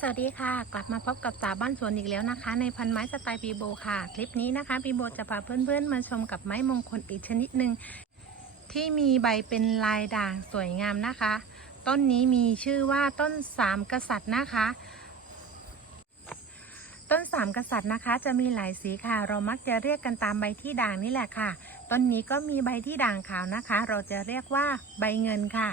สวัสดีค่ะ กลับมาพบกับจ๋าบ้านสวนอีกแล้วนะคะ ในพันไม้สไตล์ปีโบค่ะ คลิปนี้นะคะปีโบจะพาเพื่อนๆ มาชมกับไม้มงคลอีกชนิดหนึ่งที่มีใบเป็นลายด่างสวยงามนะคะ ต้นนี้มีชื่อว่าต้นสามกษัตริย์นะคะ ต้นสามกษัตริย์นะคะ จะมีหลายสีค่ะ เรามักจะเรียกกันตามใบที่ด่างนี่แหละค่ะ ต้นนี้ก็มีใบที่ด่างขาวนะคะ เราจะเรียกว่าใบเงินค่ะ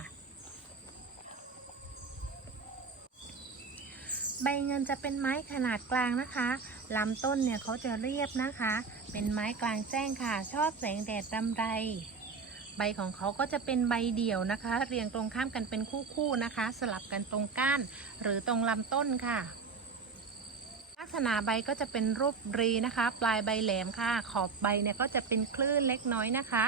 ใบเงินจะเป็นไม้ขนาดกลางนะคะลำต้นเนี่ยเขาจะเรียบนะคะ เป็นไม้กลางแจ้งค่ะ ชอบแสงแดดรำไร ใบของเขาก็จะเป็นใบเดี่ยวนะคะ เรียงตรงข้ามกันเป็นคู่ๆนะคะ สลับกันตรงก้าน หรือตรงลำต้นค่ะ ลักษณะใบก็จะเป็นรูปรีนะคะ ปลายใบแหลมค่ะ ขอบใบเนี่ยก็จะเป็นคลื่นเล็กน้อยนะคะ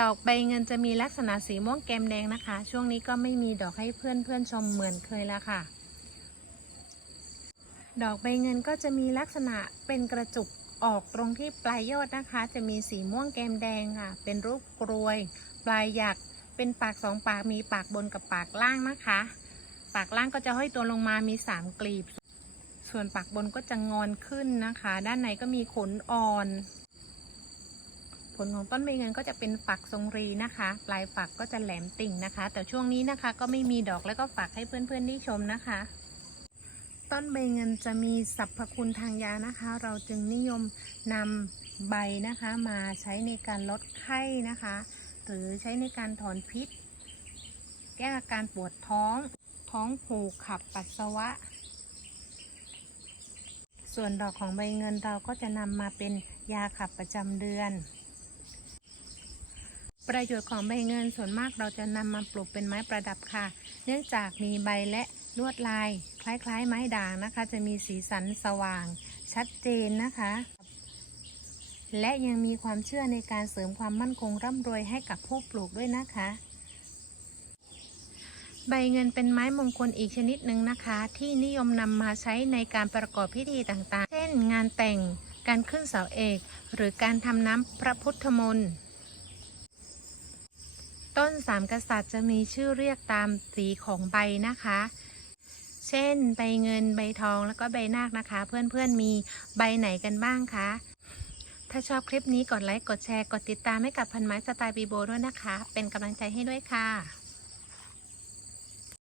ดอกใบเงินจะมีลักษณะสีม่วงแกมแดงนะคะ ช่วงนี้ก็ไม่มีดอกให้เพื่อนเพื่อนๆชมเหมือนเคยแล้วค่ะ ดอกใบเงินก็จะมีลักษณะเป็นกระจุกออกตรงที่ปลายยอดนะคะ จะมีสีม่วงแกมแดงค่ะ เป็นรูปกรวย ปลายหยัก เป็นปากสองปากมีปากบนกับปากล่างนะคะ ปากล่างก็จะห้อยตัวลงมามีสามกลีบ ส่วนปากบนก็จะงอนขึ้นนะคะ ด้านในก็มีขนอ่อน ลของต้นใบเงินก็จะเป็นฝักทรงรีนะคะ ปลายฝักก็จะแหลมติ่งนะคะ แต่ช่วงนี้นะคะก็ไม่มีดอกแล้วก็ฝากให้เพื่อนๆได้ชมนะคะ ต้นใบเงินจะมีสรรพคุณทางยานะคะ เราจึงนิยมนำใบนะคะมาใช้ในการลดไข้นะคะ หรือใช้ในการถอนพิษ แก้อาการปวดท้อง ท้องผูกขับปัสสาวะ ส่วนดอกของใบเงินเราก็จะนำมาเป็นยาขับประจำเดือน ประโยชน์ของใบเงินส่วนมากเราจะนำมาปลูกเป็นไม้ประดับค่ะ เนื่องจากมีใบและลวดลาย คล้ายๆ ไม้ด่างนะคะ จะมีสีสันสว่าง ชัดเจนนะคะ และยังมีความเชื่อในการเสริมความมั่นคงร่ำรวยให้กับผู้ปลูกด้วยนะคะ ใบเงินเป็นไม้มงคลอีกชนิดหนึ่งนะคะ ที่นิยมนำมาใช้ในการประกอบพิธีต่างๆ เช่น งานแต่ง การขึ้นเสาเอก หรือการทำน้ำพระพุทธมนต์ ต้นสามกษัตริย์จะมีชื่อเรียกตามสีของใบนะคะ เช่น ใบเงิน ใบทอง แล้วก็ใบนาคนะคะ เพื่อนๆ มีใบไหนกันบ้างคะ ถ้าชอบคลิปนี้กดไลค์ กดแชร์ กดติดตามให้กับพันไม้สไตล์บีโบด้วยนะคะ เป็นกำลังใจให้ด้วยค่ะ